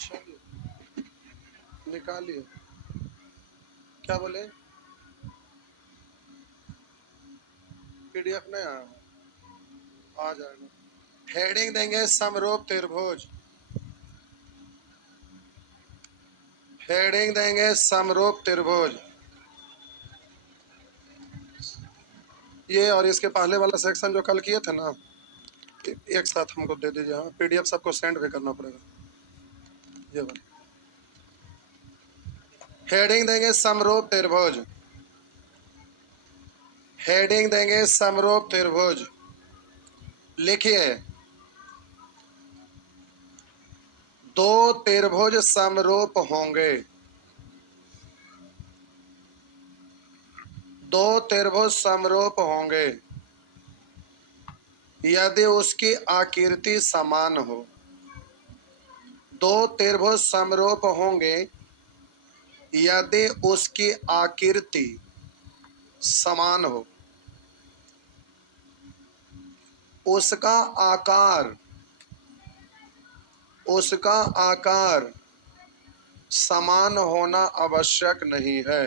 चलिए निकालिए। क्या बोले? पीडीएफ नहीं आया? आ जाएगा। हेडिंग देंगे समरूप त्रिभुज। हेडिंग देंगे समरूप त्रिभुज। ये और इसके पहले वाला सेक्शन जो कल किए थे ना, एक साथ हमको दे दीजिए। हाँ, पीडीएफ सबको सेंड भी करना पड़ेगा। ये वाला हेडिंग देंगे समरूप त्रिभुज। हेडिंग देंगे समरूप त्रिभुज। लिखिए, दो त्रिभुज समरूप होंगे। दो त्रिभुज समरूप होंगे यदि उसकी आकृति समान हो। दो त्रिभुज समरूप होंगे यदि उसकी आकृति समान हो। उसका आकार समान होना आवश्यक नहीं है।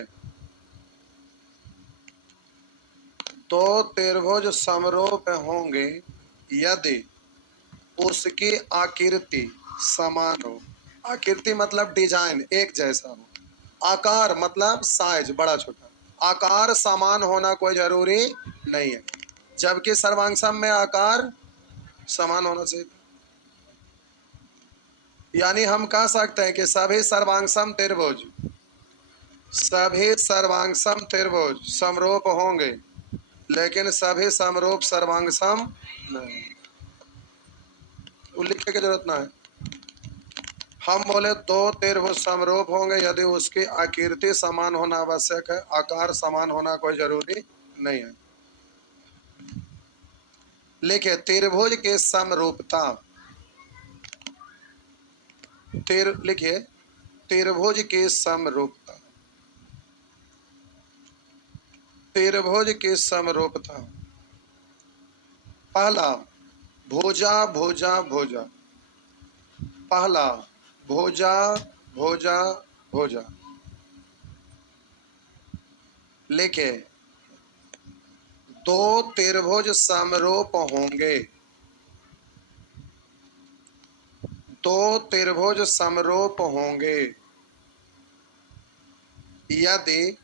दो त्रिभुज समरूप होंगे यदि उसकी आकृति समान हो। आकृति मतलब डिजाइन एक जैसा हो। आकार मतलब साइज बड़ा छोटा। आकार समान होना कोई जरूरी नहीं है, जबकि सर्वांग में आकार समान होना चाहिए। यानी हम कह सकते हैं कि सभी सर्वांग त्रिभुज समरूप होंगे, लेकिन सभी समरूप सर्वांग सम नहीं। लिखने की जरूरत ना है। हम बोले दो त्रिभुज समरूप होंगे यदि उसकी आकृति समान होना आवश्यक है, आकार समान होना कोई जरूरी नहीं है। लिखिए, त्रिभुज की समरूपता। लिखिए, त्रिभुज की समरूपता। त्रिभुज की समरूपता। पहला भुजा भुजा भुजा। पहला भुजा भुजा भुजा। लिखे, दो त्रिभुज समरूप होंगे। दो त्रिभुज समरूप होंगे यदि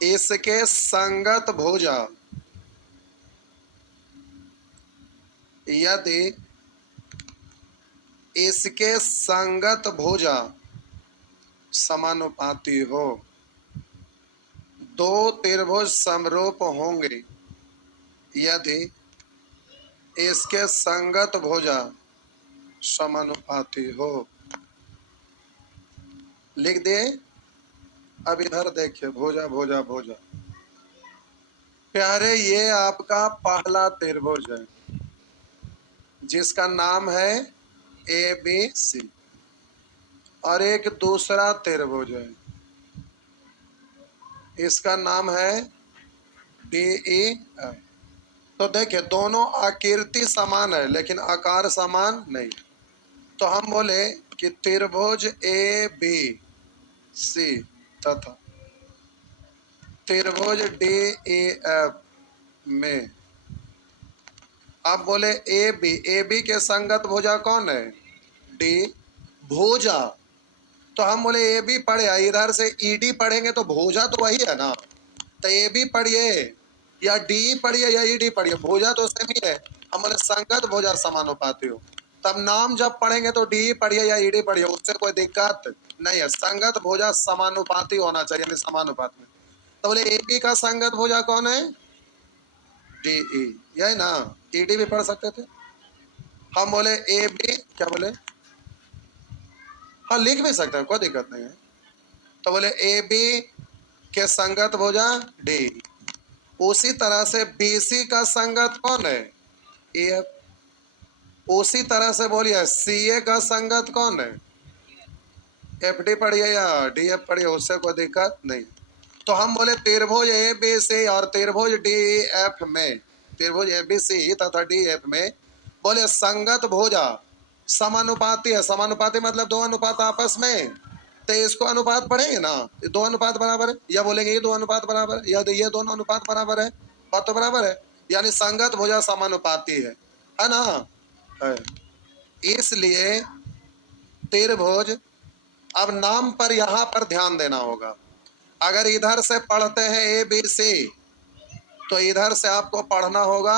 इसके संगत भुजा यदि इसके संगत भुजा समानुपाती हो। दो त्रिभुज समरूप होंगे यदि इसके संगत भुजा समानुपाती हो। लिख दे। अब इधर देखिए, भुजा भुजा भुजा। प्यारे, ये आपका पहला त्रिभुज है जिसका नाम है ABC, और एक दूसरा त्रिभुज है, इसका नाम है DEF। तो देखिए, दोनों आकृति समान है लेकिन आकार समान नहीं। तो हम बोले कि त्रिभुज ABC तथा त्रिभुज DEF में, आप बोले AB के संगत भुजा कौन है? D भुजा। तो हम बोले AB पढ़े, इधर से ED पढ़ेंगे तो भुजा तो वही है ना। तो AB पढ़िए या DE पढ़िए या ED पढ़िए, भुजा तो सेम ही है। हम बोले संगत भुजा समानुपाती हो, तब नाम जब पढ़ेंगे तो DE पढ़िए या ED पढ़िए, उससे कोई दिक्कत नहीं है। संगत भुजा समानुपाती होना चाहिए, समानुपात में। तो बोले AB का संगत भुजा कौन है? DE, यही ना। ED भी पढ़ सकते थे। हम बोले AB, क्या बोले? हाँ, लिख भी सकते हैं, कोई दिक्कत नहीं है। तो बोले AB के संगत भुजा D। उसी तरह से BC का संगत कौन है? EF। उसी तरह से बोलिए CA का संगत कौन है? FD पढ़िए या DF पढ़िए, उससे कोई दिक्कत नहीं। तो हम बोले त्रिभुज ABC और त्रिभुज DEF में त्रिभुज एबीसी तथा डीएफ में बोले संगत भुजा समानुपाती है। समानुपाती मतलब दो अनुपात आपस में, तो इसको अनुपात पढ़ेंगे ना, दो अनुपात बराबर है, या बोलेंगे ये दो अनुपात बराबर है, या ये दोनों अनुपात बराबर है, बात तो बराबर है। यानी संगत भुजा समानुपाती है ना। है। इसलिए त्रिभुज, अब नाम पर यहां पर ध्यान देना होगा। अगर इधर से पढ़ते हैं ए बी सी तो इधर से आपको पढ़ना होगा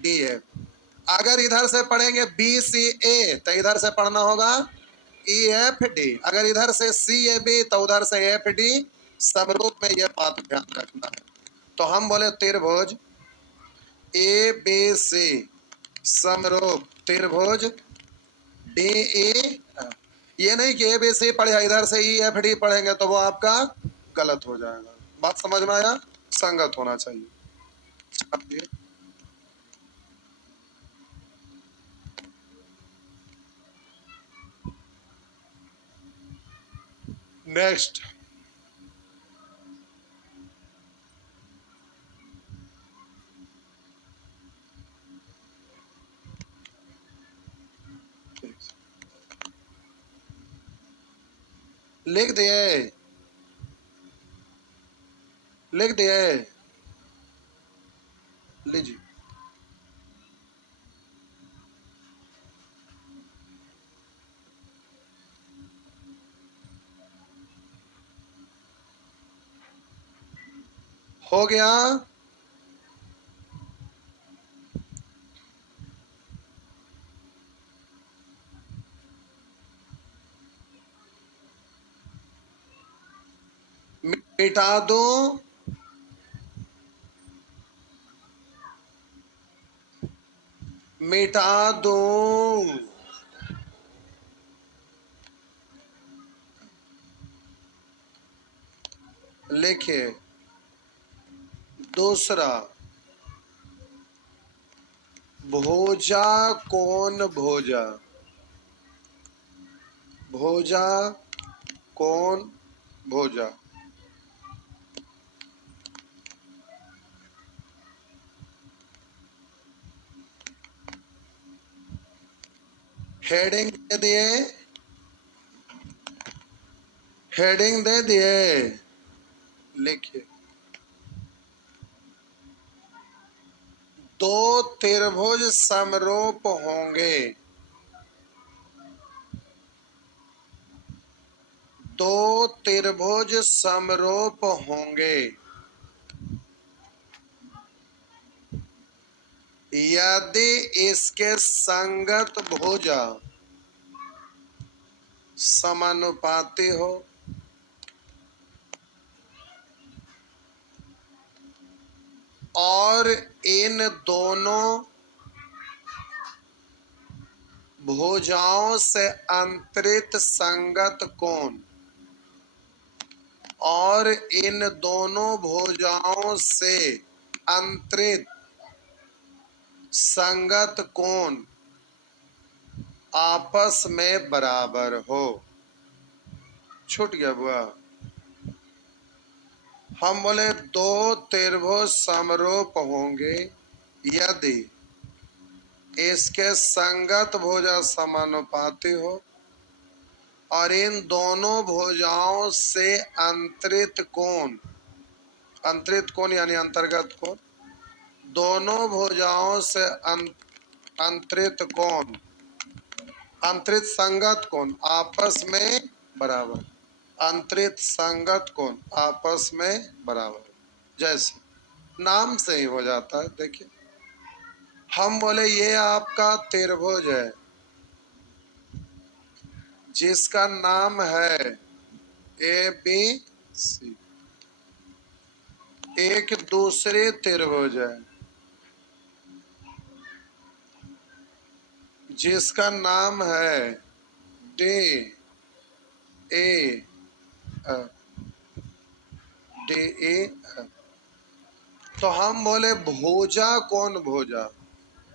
डी एफ। अगर इधर से पढ़ेंगे बी सी ए तो इधर से पढ़ना होगा ई एफ डी। अगर इधर से सी ए बी तो उधर से एफ डी। समरूप में यह बात ध्यान रखना है। तो हम बोले त्रिभुज ए बी सी समरूप त्रिभुज डी ई। ये नहीं कि ए बी सी पढ़े इधर से ई एफ डी पढ़ेंगे तो वो आपका गलत हो जाएगा। बात समझ में आया? संगत होना चाहिए। नेक्स्ट, लिख दिए, लिख दिए, लीजिए। हो गया। मिटा दो, मिटा दो। लिखिए दूसरा, भुजा कौन भुजा, भुजा कौन भुजा। हेडिंग दे दिए, हेडिंग दे दिए। लिखिए दो त्रिभुज समरूप होंगे, दो त्रिभुज समरूप होंगे यदि इसके संगत भुजा समानुपाती हो और इन दोनों भुजाओं से अंतरित संगत कोण, और इन दोनों भुजाओं से अंतरित संगत कोण आपस में बराबर हो। छूट गया बुआ। हम बोले दो त्रिभुज समरूप होंगे यदि इसके संगत भुजा समानुपाती हो और इन दोनों भुजाओं से अंतरित कोण, अंतरित कोण यानी अंतर्गत कोण, दोनों भुजाओं से अंतरित कोण, अंतरित संगत कोण आपस में बराबर, अंतरित संगत कोण आपस में बराबर। जैसे नाम से ही हो जाता है। देखिए हम बोले ये आपका त्रिभुज है जिसका नाम है ए बी सी। एक दूसरे त्रिभुज है जिसका नाम है डी ए डी ए। तो हम बोले भुजा कौन भुजा,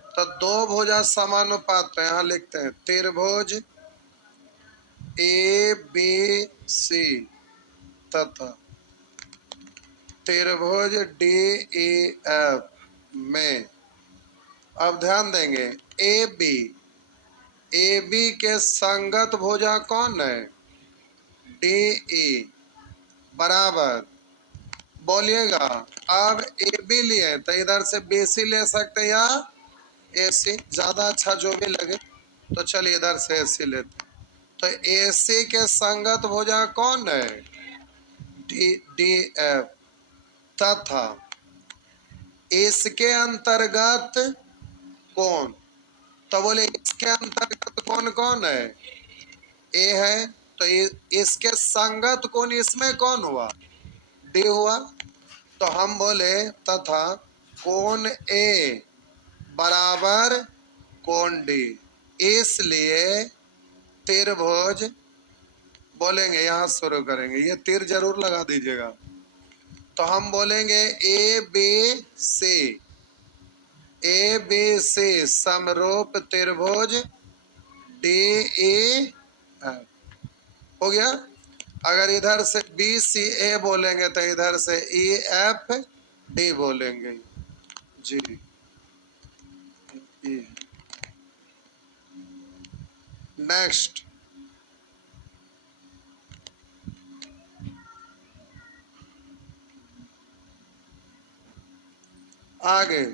तो दो भुजा समानुपात पे यहां लिखते हैं त्रिभुज ए बी सी तथा त्रिभुज डी ई एफ में अब ध्यान देंगे, ए बी के संगत भुजा कौन है? डी ई बराबर, बोलिएगा। अब ए बी लिए तो इधर से बी सी ले सकते या ए सी, ज्यादा अच्छा जो भी लगे। तो चलिए इधर से ए सी लेते। तो ए सी के संगत भुजा कौन है? D D F. तथा इसके अंतर्गत कौन? तो बोले इसके अंतर्गत कौन कौन है? ए है। तो इसके संगत कौन इसमें कौन हुआ? डी हुआ। तो हम बोले तथा कौन ए बराबर कौन डी, इसलिए त्रिभुज, बोलेंगे यहां शुरू करेंगे, ये तीर जरूर लगा दीजिएगा। तो हम बोलेंगे A B C, A B C समरूप त्रिभुज डी ई हो गया। अगर इधर से बी सी ए बोलेंगे तो इधर से ई एफ डी बोलेंगे जी। नेक्स्ट, आगे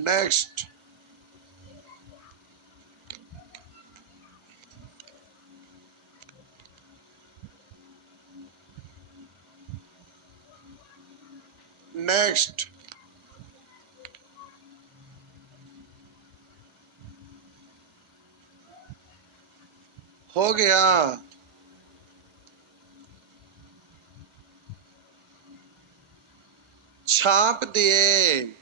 नेक्स्ट, नेक्स्ट, हो गया। छाप दिए,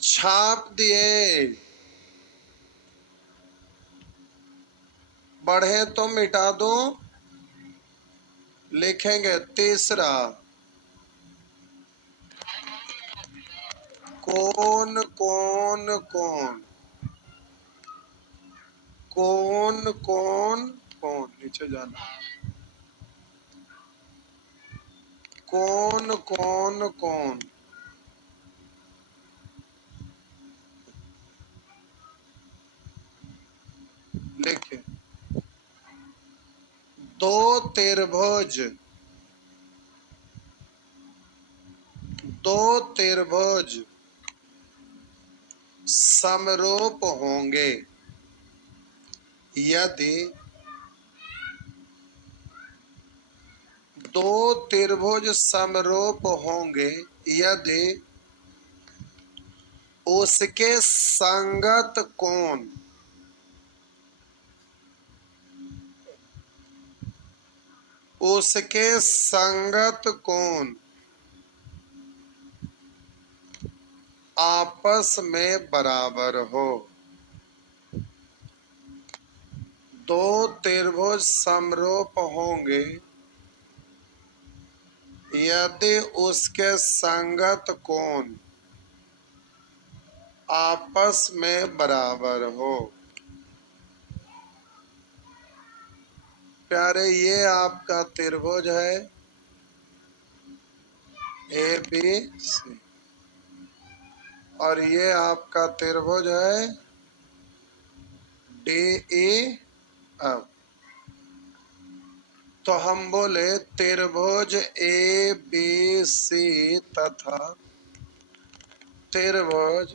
छाप दिए, बढ़े तो मिटा दो। लिखेंगे तीसरा, कौन कौन कौन, कौन कौन कौन, नीचे जाना, कौन कौन कौन, लिखे दो त्रिभुज, दो त्रिभुज समरूप होंगे यदि, दो त्रिभुज समरूप होंगे यदि उसके संगत कोण, उसके संगत कोण आपस में बराबर हो। दो त्रिभुज समरूप होंगे यदि उसके संगत कोण आपस में बराबर हो। प्यारे, ये आपका त्रिभुज है ए बी सी, और ये आपका त्रिभुज है डी ई एफ। तो हम बोले त्रिभुज ए बी सी तथा त्रिभुज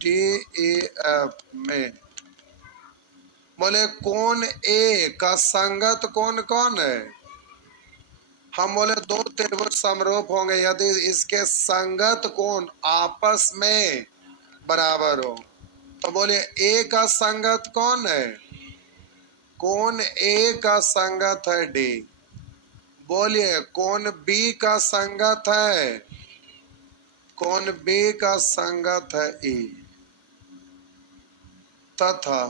डी ई एफ में, बोले कोण ए का संगत कोण कौन है? हम बोले दो त्रिभुज समरूप होंगे यदि इसके संगत कोण आपस में बराबर हो। तो बोले ए का संगत कौन है? कोण ए का संगत है डी। बोलिए कोण बी का संगत है, कोण बी का संगत है ई। तथा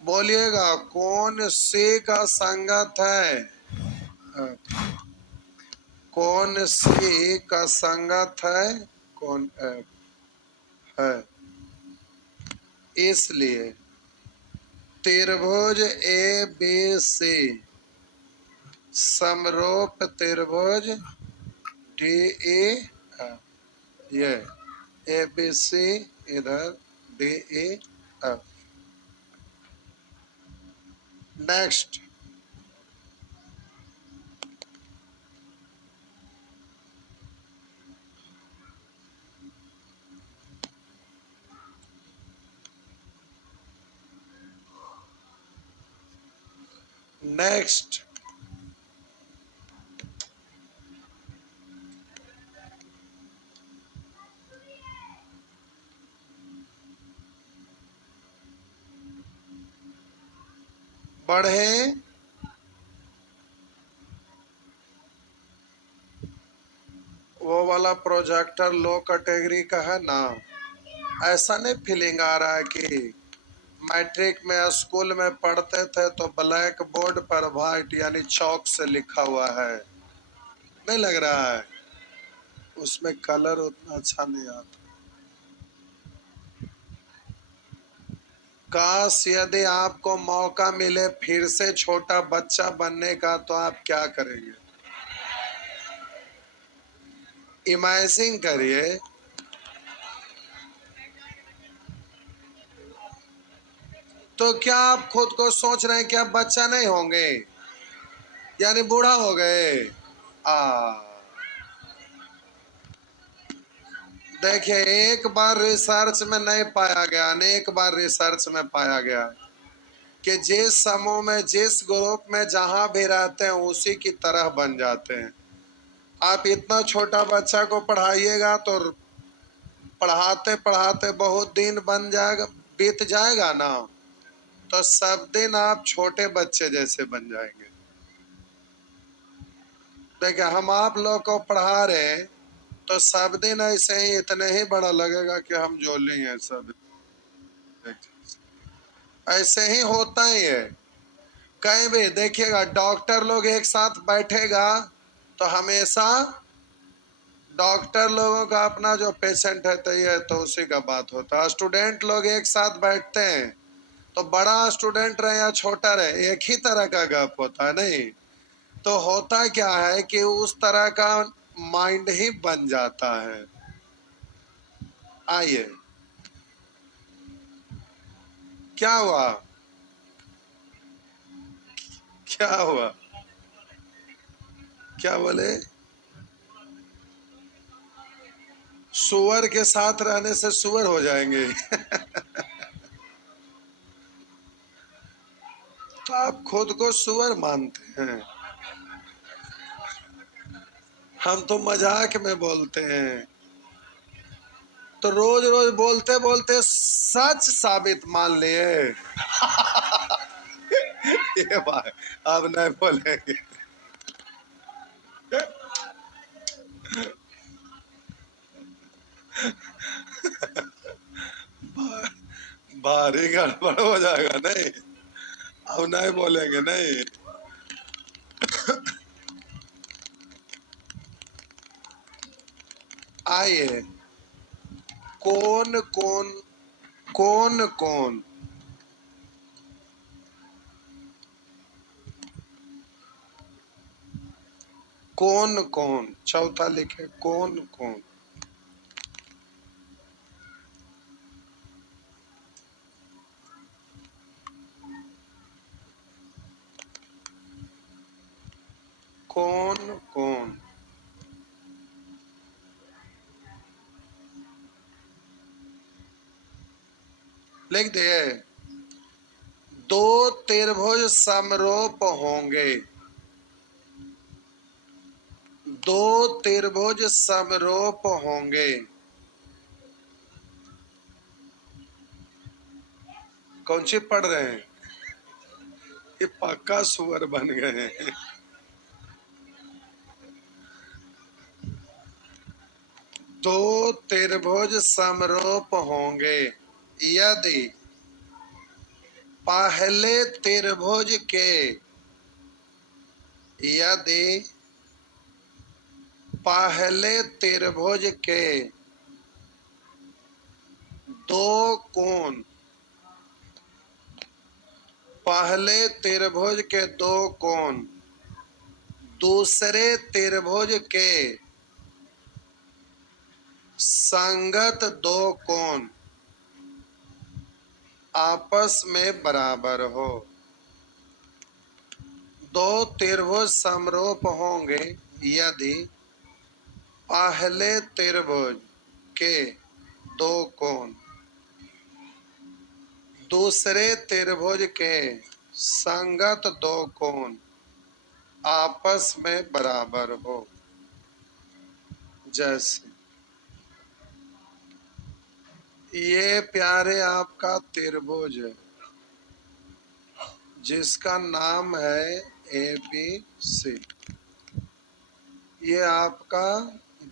बोलिएगा कोण सी का संगत है, कोण सी का संगत है कोण एफ है। इसलिए त्रिभुज ए बी सी समरूप त्रिभुज डी ई ये ए बी सी इधर D E F. Next, next बढ़े। वो वाला प्रोजेक्टर लो कैटेगरी का है ना। ऐसा नहीं फीलिंग आ रहा है कि मैट्रिक में स्कूल में पढ़ते थे तो ब्लैक बोर्ड पर व्हाइट यानी चौक से लिखा हुआ है, नहीं लग रहा है? उसमें कलर उतना अच्छा नहीं आता। काश यदि आपको मौका मिले फिर से छोटा बच्चा बनने का तो आप क्या करेंगे? इमेजिन करिए, तो क्या आप खुद को सोच रहे हैं कि आप बच्चा नहीं होंगे, यानी बूढ़ा हो गए? देखिए, एक बार रिसर्च में नहीं पाया गया, अनेक बार रिसर्च में पाया गया कि जिस समूह में जिस ग्रुप में जहां भी रहते हैं उसी की तरह बन जाते हैं। आप इतना छोटा बच्चा को पढ़ाइएगा तो पढ़ाते पढ़ाते बहुत दिन बन जाएगा, बीत जाएगा ना, तो सब दिन आप छोटे बच्चे जैसे बन जाएंगे। देखिए, हम आप लोग को पढ़ा रहे हैं तो सब दिन ऐसे ही इतने ही बड़ा लगेगा कि हम जोली हैं सब। ऐसे ही होता ही है। कहीं भी देखिएगा, डॉक्टर लोग एक साथ बैठेगा तो हमेशा डॉक्टर लोगों का अपना जो पेशेंट है तो ये तो उसी का बात होता है। स्टूडेंट लोग एक साथ बैठते हैं तो बड़ा स्टूडेंट रहे या छोटा रहे एक ही तरह का गप होता है, नहीं? तो होता क्या है कि उस तरह का माइंड ही बन जाता है। आइए, क्या हुआ? क्या हुआ? क्या बोले? सुअर के साथ रहने से सुअर हो जाएंगे? तो आप खुद को सुअर मानते हैं? हम तो मजाक में बोलते हैं। तो रोज रोज बोलते बोलते सच साबित मान लिए। ये बात अब नहीं बोलेंगे। भारी गड़बड़ हो जाएगा, नहीं? अब नहीं बोलेंगे, नहीं? आइए, कौन कौन कौन कौन कौन कौन चौथा लिखे, कौन कौन कौन कौन लिख दिए। दो त्रिभुज समरूप होंगे, दो त्रिभुज समरूप होंगे। कौन सी पढ़ रहे हैं? ये पक्का सुअर बन गए हैं। दो त्रिभुज समरूप होंगे यदि पहले त्रिभुज के यदि पहले त्रिभुज के दो कोण पहले त्रिभुज के दो कोण दूसरे त्रिभुज के संगत दो कोण आपस में बराबर हो। दो त्रिभुज समरूप होंगे यदि पहले त्रिभुज के दो कोण दूसरे त्रिभुज के संगत दो कोण आपस में बराबर हो। जैसे ये प्यारे आपका त्रिभुज है जिसका नाम है ABC। ये आपका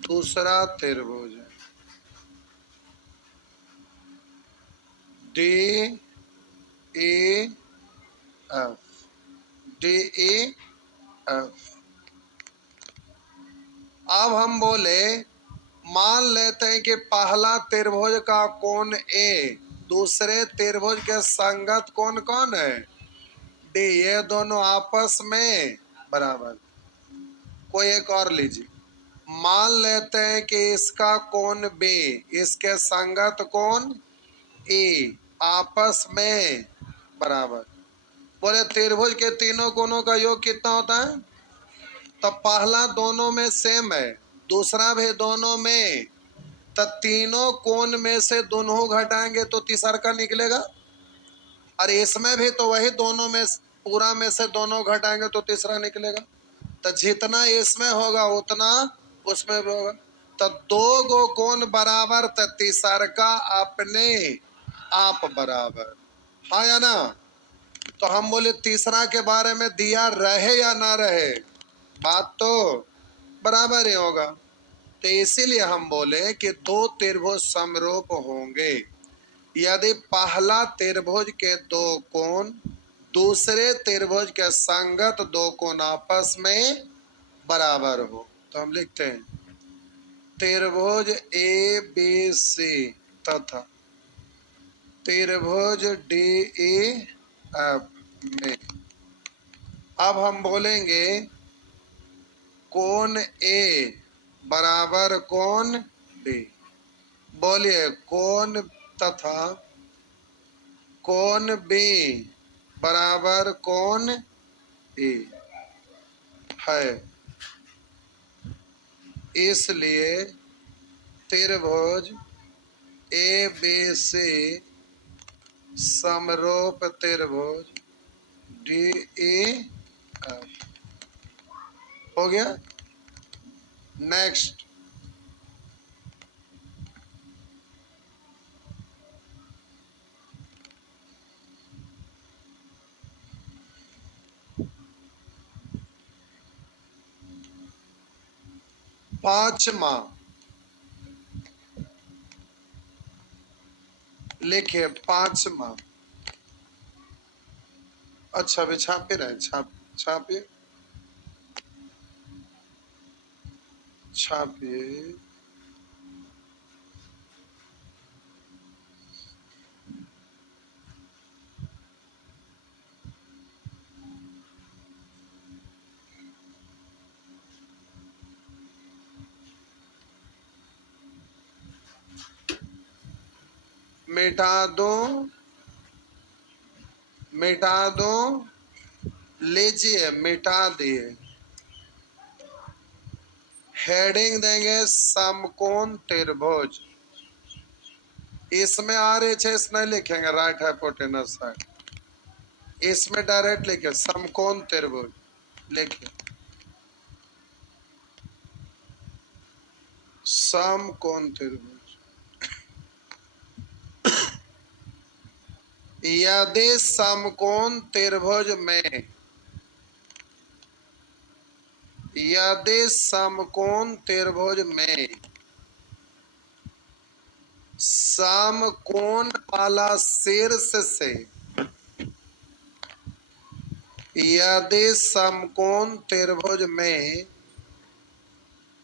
दूसरा त्रिभुज है DEF। DEF। अब हम बोले मान लेते हैं कि पहला त्रिभुज का कोण A दूसरे त्रिभुज के संगत कोण कौन है D। ये दोनों आपस में बराबर। कोई एक और लीजिए। मान लेते हैं कि इसका कोण B इसके संगत कोण E आपस में बराबर। बोले त्रिभुज के तीनों कोणों का योग कितना होता है। तो पहला दोनों में सेम है दूसरा भी दोनों में, तो तीनों कोण में से दोनों घटाएंगे तो तीसरा का निकलेगा। और इसमें भी तो वही दोनों में पूरा में से दोनों घटाएंगे तो तीसरा निकलेगा। तो जितना इसमें होगा उतना उसमें भी होगा। तो दो गो कोण बराबर तो तीसरा का अपने आप बराबर। हाँ या ना। तो हम बोले तीसरा के बारे में दिया रहे या ना रहे बात तो बराबर ही होगा। तो इसीलिए हम बोले कि दो त्रिभुज समरूप होंगे यदि पहला त्रिभुज के दो कोण दूसरे त्रिभुज के संगत दो कोण आपस में बराबर हो। तो हम लिखते हैं त्रिभुज ABC तथा त्रिभुज DEF में। अब हम बोलेंगे कोण A बराबर कोण D। बोलिए कोण तथा कोण B बराबर कोण E है। इसलिए त्रिभुज ABC समरूप त्रिभुज DEF हो गया। नेक्स्ट पांचवा लिखिए पांचवा। अच्छा भी छापे रहे छापिए छापिए। मिटा दो मिटा दो लीजिए मिटा दिए। हेडिंग देंगे समकोण त्रिभुज। इसमें RHS नहीं लिखेंगे राइट हाइपोटेनस साइड। इसमें डायरेक्ट लिखे समकोण त्रिभुज लिखिए समकोण त्रिभुज। यदि समकोण त्रिभुज में समकोण वाला शीर्ष से यदि समकोण त्रिभुज में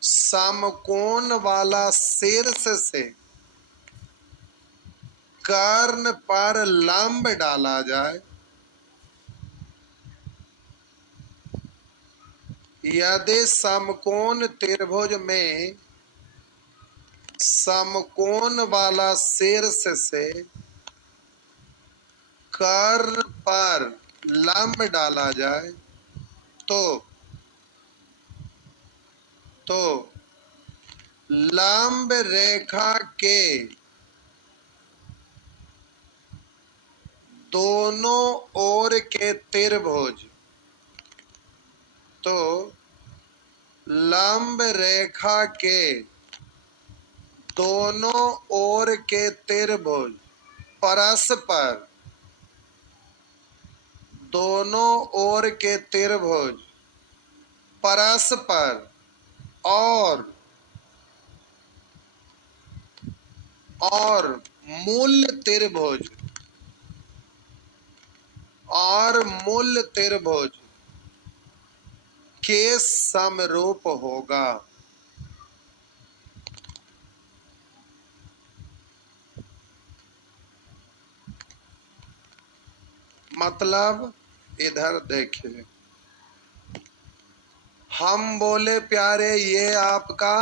समकोण वाला शीर्ष से कर्ण पर लंब डाला जाए यदि समकोण त्रिभुज में समकोण वाला शीर्ष से कर्ण पर लंब डाला जाए तो लंब रेखा के दोनों ओर के त्रिभुज लंब रेखा के दोनों ओर के त्रिभुज परस्पर दोनों ओर के त्रिभुज परस्पर और मूल त्रिभुज के समरूप होगा। मतलब इधर देखिए, हम बोले प्यारे ये आपका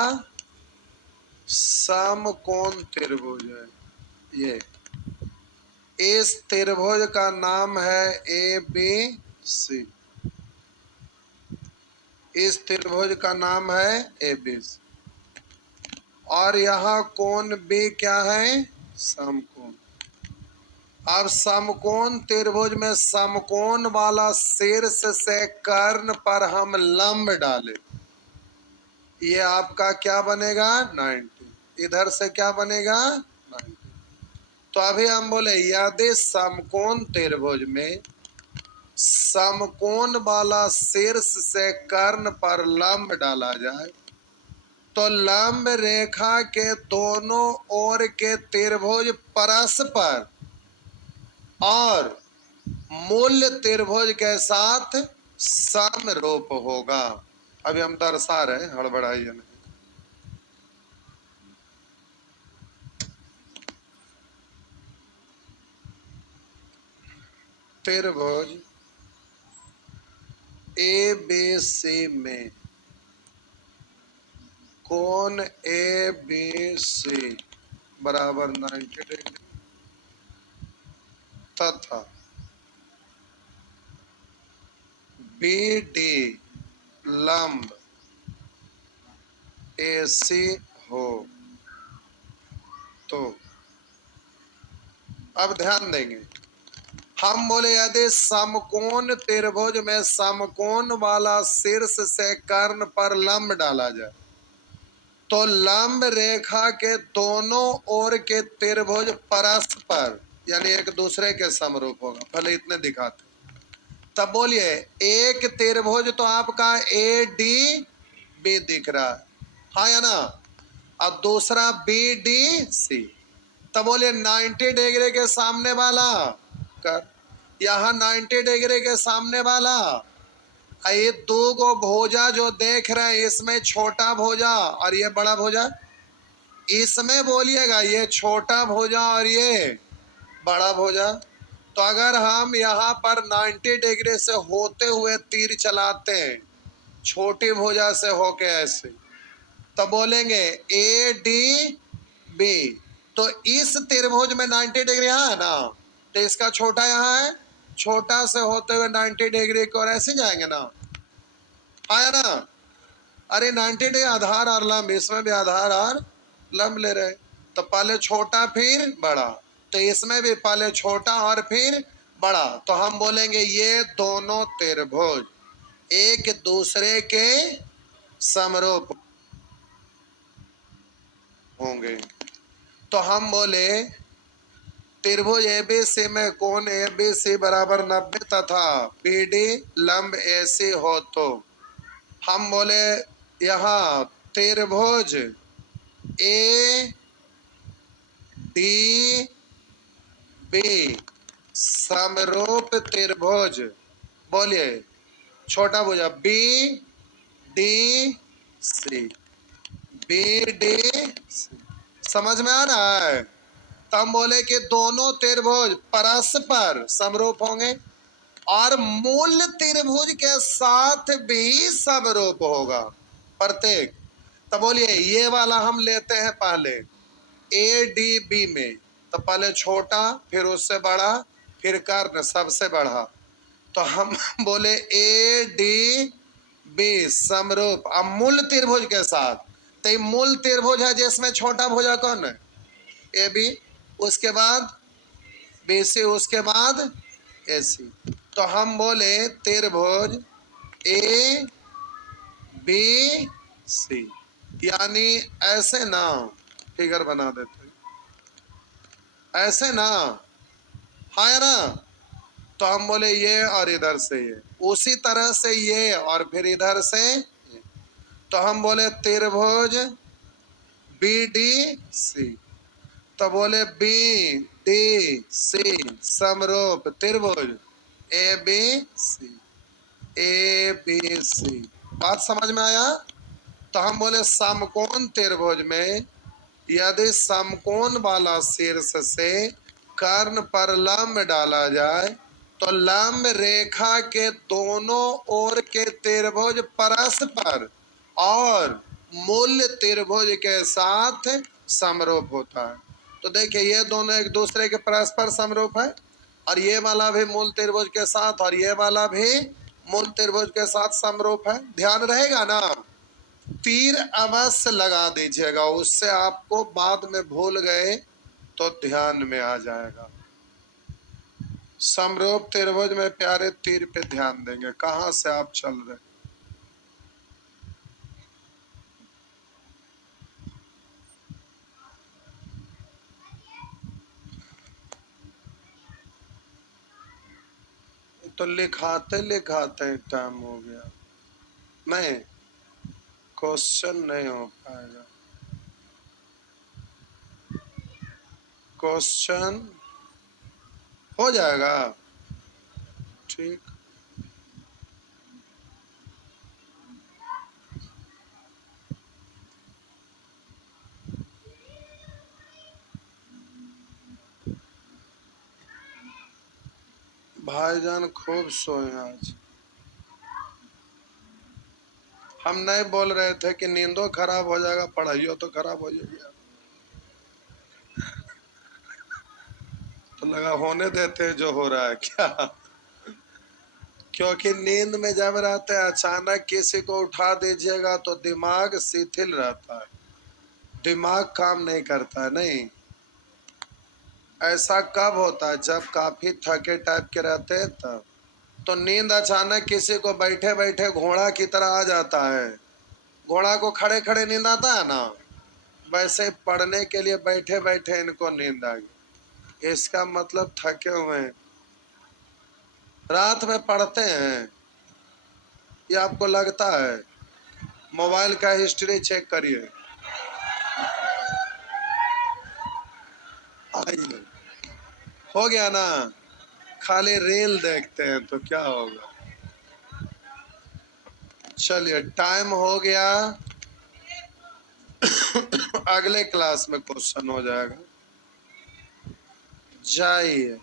समकोण त्रिभुज है। ये इस त्रिभुज का नाम है ABC। इस त्रिभुज का नाम है ABC और यहाँ कोण B क्या है? समकोण। अब समकोण त्रिभुज में समकोण वाला शीर्ष से कर्ण पर हम लंब डालें, ये आपका क्या बनेगा? 90। इधर से क्या बनेगा? 90। तो अभी हम बोले यदि समकोण त्रिभुज में समकोण वाला शीर्ष से कर्ण पर लंब डाला जाए तो लंब रेखा के दोनों ओर के त्रिभुज परस्पर और मूल त्रिभुज के साथ समरूप होगा। अभी हम दर्शा रहे, हड़बड़ाइए नहीं। त्रिभुज ABC में कोण ABC बराबर 90 डिग्री तथा BD लंब AC हो तो अब ध्यान देंगे, हम बोले यदि समकोण त्रिभुज में समकोण वाला शीर्ष से कर्ण पर लंब डाला जाए तो लंब रेखा के दोनों ओर के त्रिभुज परस्पर यानी एक दूसरे के समरूप होगा। पहले इतने दिखाते, तब बोलिए एक त्रिभुज तो आपका ADB दिख रहा है, हाँ या ना? अब दूसरा BDC। तब बोलिए 90 डिग्री के सामने वाला कर, यहाँ 90 डिग्री के सामने वाला, ये दो गो भुजा जो देख रहे हैं इसमें छोटा भुजा और ये बड़ा भुजा, इसमें बोलिएगा ये छोटा भुजा और ये बड़ा भुजा। तो अगर हम यहाँ पर 90 डिग्री से होते हुए तीर चलाते हैं छोटी भुजा से होके ऐसे, तो बोलेंगे ADB। तो इस त्रिभुज में 90 डिग्री यहाँ है ना, तो इसका छोटा यहाँ है, छोटा से होते हुए 90 डिग्री को और ऐसे जाएंगे ना, आया ना? अरे 90 डिग्री आधार और लंब, इसमें भी आधार और लंब ले रहे, तो पहले छोटा फिर बड़ा, तो इसमें भी पहले छोटा और फिर बड़ा। तो हम बोलेंगे ये दोनों त्रिभुज एक दूसरे के समरूप होंगे। तो हम बोले त्रिभुज ABC में कोण ABC बराबर 90 तथा BD लंब AC हो तो हम बोले यहाँ त्रिभुज ADB समरूप त्रिभुज, बोलिए छोटा भुजा BDC। समझ में आ रहा है? तब बोले कि दोनों त्रिभुज परस्पर समरूप होंगे। और मूल त्रिभुज के साथ भी समरूप होगा प्रत्येक। तो बोलिए ये वाला हम लेते हैं पहले ए डी बी में, तो पहले छोटा फिर उससे बड़ा फिर कर्ण सबसे बड़ा, तो हम बोले ए डी बी समरूप। अब मूल त्रिभुज के साथ, तो मूल त्रिभुज है जिसमें छोटा भुजा कौन है, ए बी, उसके बाद बी सी, उसके बाद ए सी। तो हम बोले त्रिभुज ए बी सी, यानी ऐसे ना फिगर बना देते, ऐसे ना, हाँ ना। तो हम बोले ये और इधर से ये, उसी तरह से ये और फिर इधर से ये। तो हम बोले त्रिभुज बी डी सी, तो बोले बी डी सी समरूप त्रिभुज A B C, A B C. बात समझ में आया। तो हम बोले समकोण त्रिभुज में यदि समकोण वाला शीर्ष से कर्ण पर लंब डाला जाए तो लंब रेखा के दोनों ओर के त्रिभुज परस्पर और मूल त्रिभुज के साथ समरूप होता है। तो देखिए ये दोनों एक दूसरे के परस्पर समरूप है, और ये वाला भी मूल त्रिभुज के साथ और ये वाला भी मूल त्रिभुज के साथ समरूप है। ध्यान रहेगा ना, तीर अवश्य लगा दीजिएगा, उससे आपको बाद में भूल गए तो ध्यान में आ जाएगा। समरूप त्रिभुज में प्यारे तीर पे ध्यान देंगे, कहां से आप चल रहे। तो लिखाते लिखाते टाइम हो गया, नहीं क्वेश्चन नहीं हो पाएगा। क्वेश्चन हो जाएगा ठीक। भाईजान खूब सोए आज। हम नहीं बोल रहे थे कि नींदो खराब हो जाएगा, पढ़ाइयो तो खराब हो जाएगी, तो लगा होने देते हैं जो हो रहा है क्या। क्योंकि नींद में जब रहते हैं अचानक किसी को उठा दीजिएगा तो दिमाग शिथिल रहता है, दिमाग काम नहीं करता है। नहीं, ऐसा कब होता है जब काफी थके टाइप के रहते हैं तब। तो नींद अचानक किसी को बैठे बैठे घोड़ा की तरह आ जाता है, घोड़ा को खड़े खड़े नींद आता है ना, वैसे पढ़ने के लिए बैठे बैठे इनको नींद आ गई, इसका मतलब थके हुए हैं। रात में पढ़ते हैं, ये आपको लगता है। मोबाइल का हिस्ट्री चेक करिए, आइए हो गया ना। खाली रील देखते हैं तो क्या होगा। चलिए टाइम हो गया, अगले क्लास में क्वेश्चन हो जाएगा, जाइए।